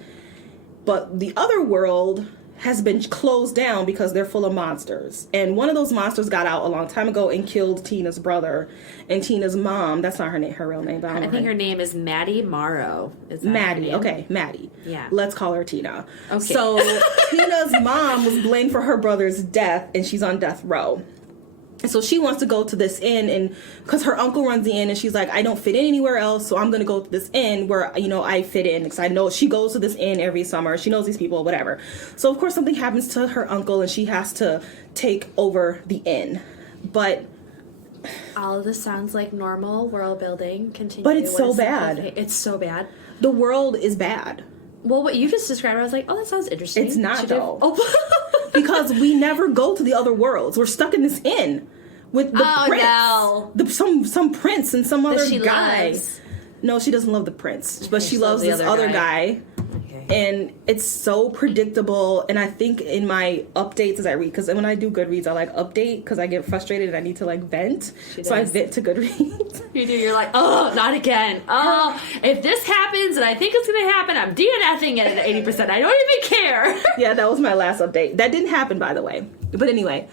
But the other world has been closed down because they're full of monsters. And one of those monsters got out a long time ago and killed Tina's brother. And Tina's mom, that's not her name, her real name, but I think her name is Maddie Morrow. Is that Maddie, okay, Maddie. Yeah. Let's call her Tina. Okay. So Tina's mom was blamed for her brother's death, and she's on death row. And so she wants to go to this inn, and because her uncle runs the inn, and she's like, I don't fit in anywhere else, so I'm going to go to this inn where, you know, I fit in. Because I know she goes to this inn every summer. She knows these people, whatever. So, of course, something happens to her uncle, and she has to take over the inn. But all of this sounds like normal world building. Continue. But it's so bad. It's so bad. The world is bad. Well, what you just described, I was like, oh, that sounds interesting. It's not, though. Oh. Because we never go to the other worlds. We're stuck in this inn with the prince. No. Some prince and some other guy. Loves. No, she doesn't love the prince, but she loves loves this other guy. Okay. And it's so predictable. And I think in my updates as I read, because when I do Goodreads, I like update because I get frustrated and I need to like vent. So I vent to Goodreads. You do. You're like, oh, not again. Oh, if this happens and I think it's going to happen, I'm DNFing it at 80%. I don't even care. Yeah, that was my last update. That didn't happen, by the way. But anyway,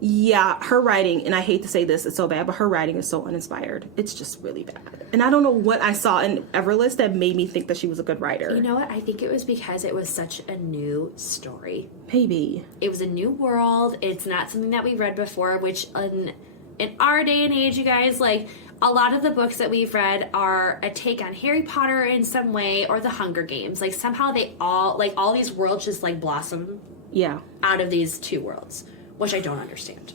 yeah, her writing, and I hate to say this, it's so bad, but her writing is so uninspired. It's just really bad. And I don't know what I saw in Everlist that made me think that she was a good writer. You know what? I think it was because it was such a new story. Maybe. It was a new world. It's not something that we read before, which in our day and age, you guys, like, a lot of the books that we've read are a take on Harry Potter in some way or the Hunger Games. Like, somehow they all, like, all these worlds just, like, blossom out of these two worlds, which I don't understand.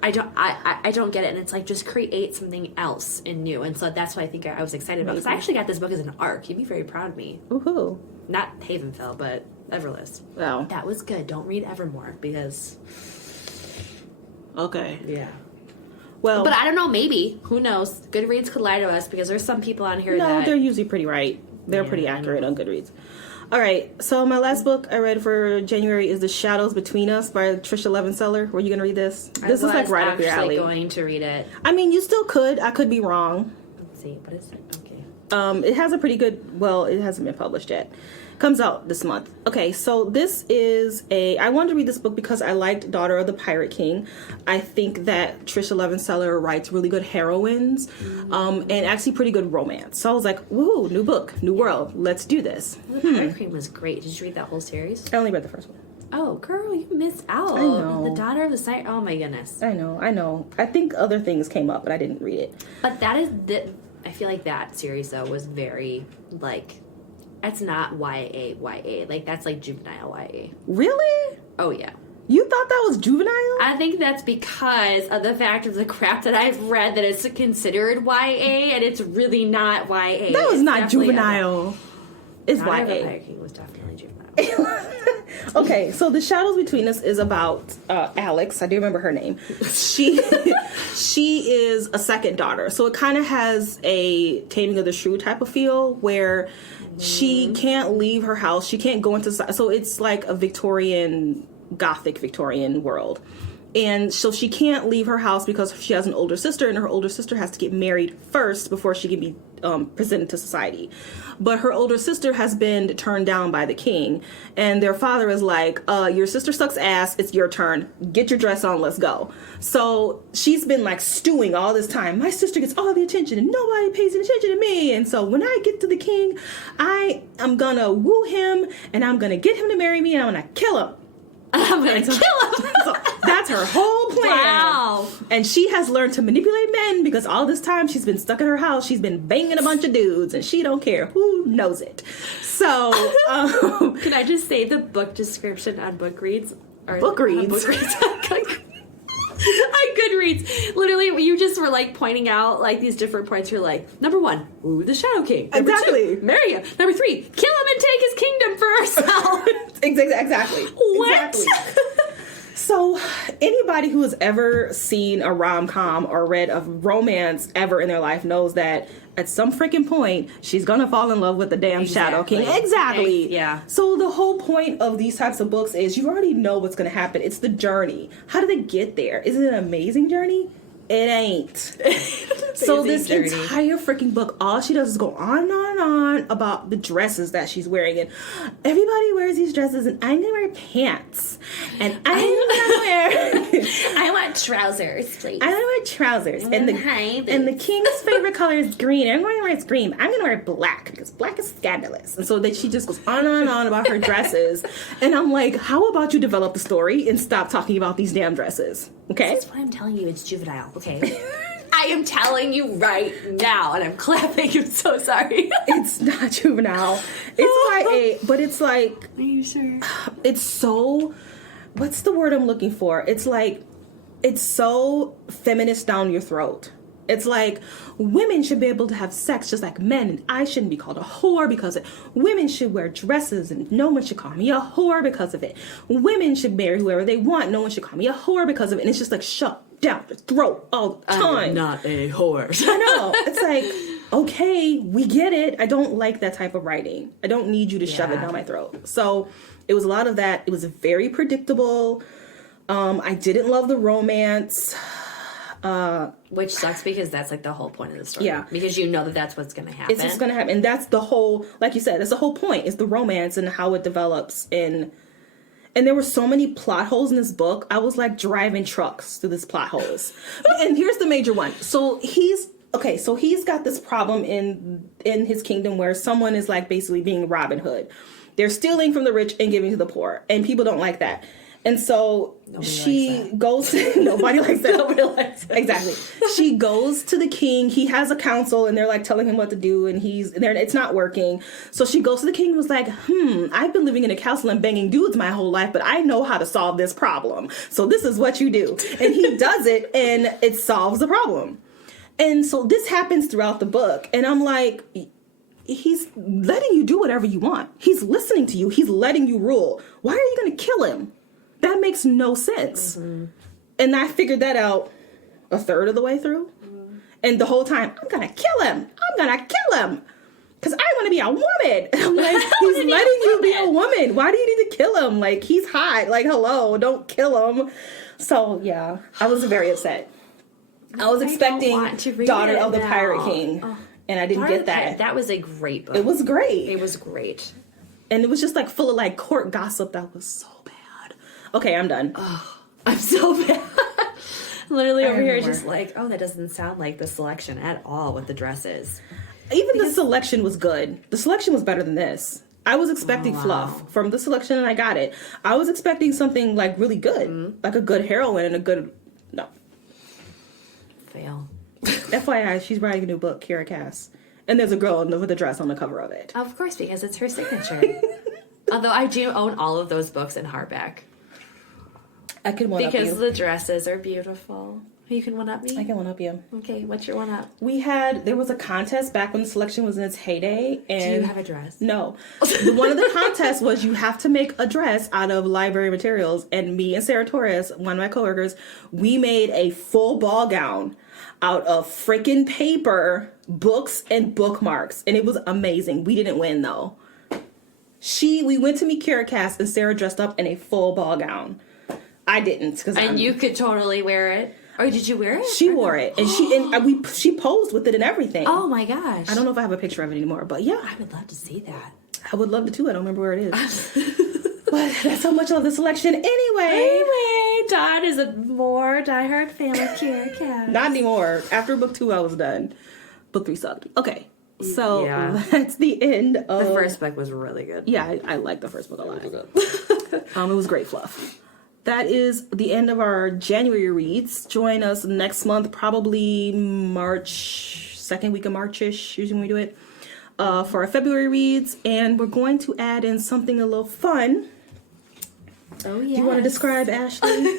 I don't get it, and it's like, just create something else and new. And so that's what I think I was excited about, because I actually got this book as an ARC. You'd be very proud of me. Woohoo. Not Havenfall, but Everlist. Oh. That was good. Don't read Evermore, because... Okay. Yeah. Well... But I don't know, maybe. Who knows? Goodreads could lie to us, because there's some people on here that... No, they're usually pretty right. They're pretty accurate on Goodreads. All right, so my last book I read for January is The Shadows Between Us by Trisha Levenseller. Were you going to read this? This is like right up your alley. I was actually going to read it. I mean, you still could. I could be wrong. Let's see. What is it? Okay. It has a pretty good... Well, it hasn't been published yet. Comes out this month. Okay, so this is I wanted to read this book because I liked Daughter of the Pirate King. I think that Trisha Levenseller writes really good heroines, and actually pretty good romance. So I was like, woo, new book, new world. Let's do this. The Pirate King was great. Did you read that whole series? I only read the first one. Oh, girl, you missed out. I know. The Daughter of the Siren. Oh, my goodness. I know. I think other things came up, but I didn't read it. But that is... I feel like that series, though, was very, like... That's not YA. Like, that's like juvenile YA. Really? Oh, yeah. You thought that was juvenile? I think that's because of the fact of the crap that I've read that it's considered YA, and it's really not YA. That was not juvenile. It's YA. The Pirate King was definitely juvenile. Okay, so The Shadows Between Us is about Alex. I do remember her name. She is a second daughter. So it kind of has a Taming of the Shrew type of feel where she can't leave her house. She can't go into... So it's like a Gothic Victorian world. And so she can't leave her house because she has an older sister, and her older sister has to get married first before she can be presented to society. But her older sister has been turned down by the king, and their father is like, your sister sucks ass, it's your turn, get your dress on, let's go. So she's been like stewing all this time. My sister gets all the attention and nobody pays any attention to me, and so when I get to the king, I am gonna woo him, and I'm gonna get him to marry me, and I'm gonna kill him. I'm gonna kill him. So that's her whole plan. Wow. And she has learned to manipulate men because all this time she's been stuck in her house. She's been banging a bunch of dudes, and she don't care who knows it. So, can I just say the book description on Bookreads? Bookreads. On Goodreads. Literally, you just were like pointing out like these different points. You're like, number 1, ooh, the Shadow King. Number exactly. 2, marry him. Number 3, kill him and take his kingdom for herself. Exactly. What? Exactly. So, anybody who has ever seen a rom-com or read a romance ever in their life knows that at some freaking point, she's gonna fall in love with the damn Shadow King. Exactly. Yeah. So, the whole point of these types of books is you already know what's gonna happen. It's the journey. How do they get there? Is it an amazing journey? It ain't. So this entire freaking book, all she does is go on and on and on about the dresses that she's wearing. And everybody wears these dresses, and I'm going to wear pants. And I'm going to wear... I want trousers, please. I want to wear trousers. And the king's favorite color is green. I'm going to wear green. I'm going to wear black, because black is scandalous. And so that she just goes on and on and on about her dresses. And I'm like, how about you develop the story and stop talking about these damn dresses? Okay? That's why I'm telling you it's juvenile, okay? I am telling you right now, and I'm clapping. I'm so sorry. It's not juvenile. It's YA, but it's like... Are you sure? It's so... What's the word I'm looking for? It's like... It's so feminist down your throat. It's like, women should be able to have sex just like men, and I shouldn't be called a whore because of it. Women should wear dresses, and no one should call me a whore because of it. Women should marry whoever they want. No one should call me a whore because of it. And it's just like, shut down your throat all the time. I'm not a whore. I know. It's like, okay, we get it. I don't like that type of writing. I don't need you to shove it down my throat. So it was a lot of that. It was very predictable. I didn't love the romance. Which sucks because that's like the whole point of the story. Yeah. Because you know that that's what's going to happen. It's what's going to happen. And that's the whole, like you said, that's the whole point, is the romance and how it develops. And there were so many plot holes in this book. I was like driving trucks through these plot holes. And here's the major one. So he's got this problem in his kingdom where someone is like basically being Robin Hood. They're stealing from the rich and giving to the poor. And people don't like that. And so nobody likes that. Nobody likes that. Exactly. She goes to the king. He has a council, and they're like telling him what to do, and it's not working. So she goes to the king and was like, I've been living in a castle and banging dudes my whole life, but I know how to solve this problem. So this is what you do. And he does it, and it solves the problem. And so this happens throughout the book. And I'm like, he's letting you do whatever you want. He's listening to you. He's letting you rule. Why are you going to kill him? That makes no sense. Mm-hmm. And I figured that out a third of the way through. Mm-hmm. And the whole time, I'm going to kill him. Because I want to be a woman. I'm like, he's letting you be a woman. Why do you need to kill him? Like, he's hot. Like, hello, don't kill him. So, yeah, I was very upset. I was expecting Daughter of the Pirate King. Oh. And I didn't get that. That was a great book. It was great. It was great. And it was just like full of like court gossip that was so bad. Okay, I'm done. Oh, I'm so bad. Literally over here just like, that doesn't sound like the selection at all with the dresses. Even the selection was good. The selection was better than this. I was expecting fluff from the selection, and I got it. I was expecting something like really good. Like a good heroine and a good... No. Fail. FYI, she's writing a new book, Kira Cass. And there's a girl with a dress on the cover of it. Of course, because it's her signature. Although I do own all of those books in hardback. I can one-up you. Because the dresses are beautiful. You can one-up me? I can one-up you. Okay, what's your one-up? There was a contest back when the selection was in its heyday. And do you have a dress? No. One of the contests was you have to make a dress out of library materials. And me and Sarah Torres, one of my coworkers, we made a full ball gown out of freaking paper, books, and bookmarks. And it was amazing. We didn't win, though. We went to meet Kira Cass, and Sarah dressed up in a full ball gown. I didn't. And you could totally wear it. Or did you wear it? She wore it. And she posed with it and everything. Oh my gosh. I don't know if I have a picture of it anymore, but yeah. I would love to see that. I would love to too. I don't remember where it is. But that's how much I love the selection anyway. Dawn is a more diehard fan of Kira Cass. Not anymore. After book 2, I was done. Book 3 sucked. Okay. So that's the end of... The first book was really good. Yeah, I liked the first book a lot. It was great fluff. That is the end of our January reads. Join us next month, probably March, second week of March-ish, usually when we do it, for our February reads. And we're going to add in something a little fun. Oh, yeah. Do you want to describe, Ashley?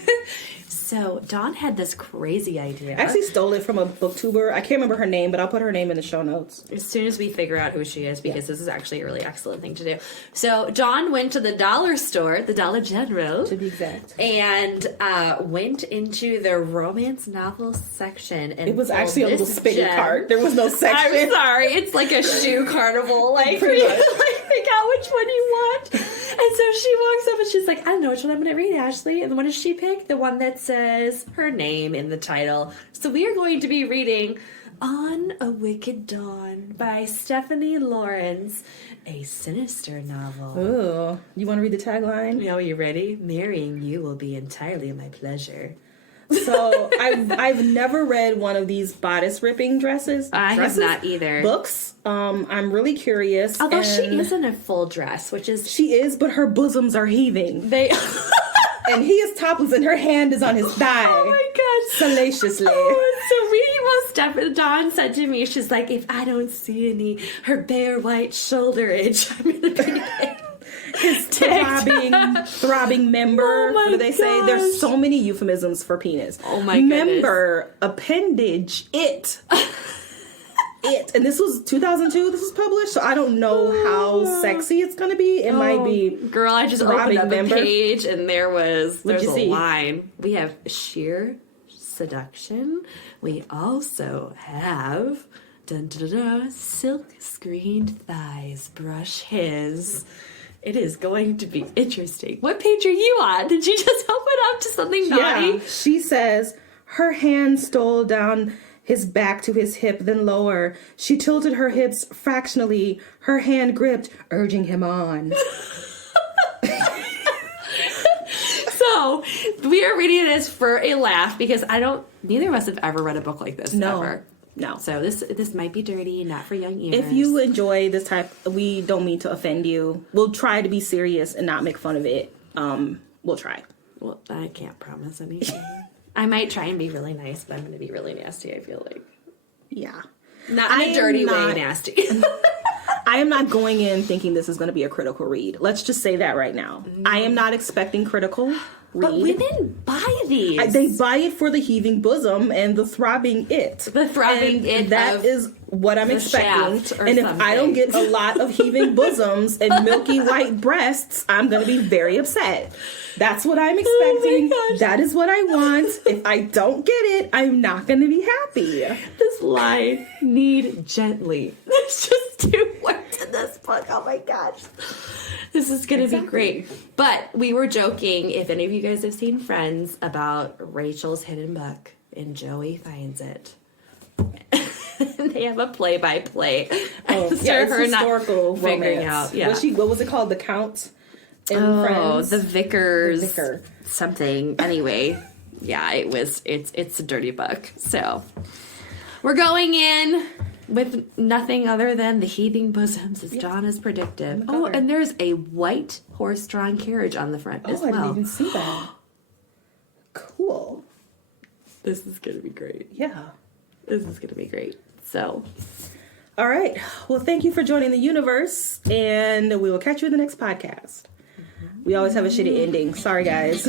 So, Dawn had this crazy idea. I actually stole it from a booktuber. I can't remember her name, but I'll put her name in the show notes. As soon as we figure out who she is, because this is actually a really excellent thing to do. So, Dawn went to the dollar store, the Dollar General. To be exact. And went into the romance novel section. And it was actually a little spinning cart. There was no section. I'm sorry. It's like a shoe carnival. Like, pick out which one you want. And so she walks up and she's like, I don't know which one I'm going to read, Ashley. And what does she pick? The one that says her name in the title. So we are going to be reading On a Wicked Dawn by Stephanie Saunrens, a sinister novel. Ooh. You want to read the tagline? Are you ready? Marrying you will be entirely my pleasure. So I've never read one of these bodice ripping dresses. I have not either. Books. I'm really curious. Although she is in a full dress, which is... She is, but her bosoms are heaving. They... And he is topless and her hand is on his thigh. Oh my god. Salaciously. Dawn said to me, she's like, if I don't see any her bare white shoulderage, I'm gonna be his throbbing member. Oh my what do they say? gosh. There's so many euphemisms for penis. Oh my goodness. Member, appendage, it. And this was 2002 this was published, so I don't know how sexy it's gonna be. It might be. Girl, I just opened up a page and there's a line. We have sheer seduction. We also have silk screened thighs brush his. It is going to be interesting. What page are you on? Did you just open up to something naughty? Yeah, she says her hand stole down his back to his hip, then lower. She tilted her hips fractionally, her hand gripped, urging him on. So, we are reading this for a laugh because neither of us have ever read a book like this. No. Ever. No. So this might be dirty, not for young ears. If you enjoy this type, we don't mean to offend you. We'll try to be serious and not make fun of it. We'll try. Well, I can't promise anything. I might try and be really nice, but I'm going to be really nasty, I feel like. Yeah. Not in a dirty way nasty. I am not going in thinking this is going to be a critical read. Let's just say that right now. I am not expecting critical read. But women buy these. They buy it for the heaving bosom and the throbbing it. The throbbing it. That is what I'm expecting. And if something. I don't get a lot of heaving bosoms and milky white breasts, I'm going to be very upset. That's what I'm expecting. Oh my gosh. That is what I want. If I don't get it, I'm not going to be happy. This line, need gently. There's just 2 words in this book. Oh my gosh. This is going to be great. But we were joking, if any of you guys have seen Friends, about Rachel's hidden book, and Joey finds it. They have a play-by-play. It's historical figuring out. Yeah. What was it called? The Count in Friends? The Vicar's The Vicar. something. Anyway, yeah, it's a dirty book. So we're going in with nothing other than the heaving bosoms, as Dawn has predicted. Oh, and there's a white horse-drawn carriage on the front as well. I didn't even see that. Cool. This is going to be great. Yeah. This is going to be great. So, all right. Well, thank you for joining the universe, and we will catch you in the next podcast. We always have a shitty ending. Sorry, guys.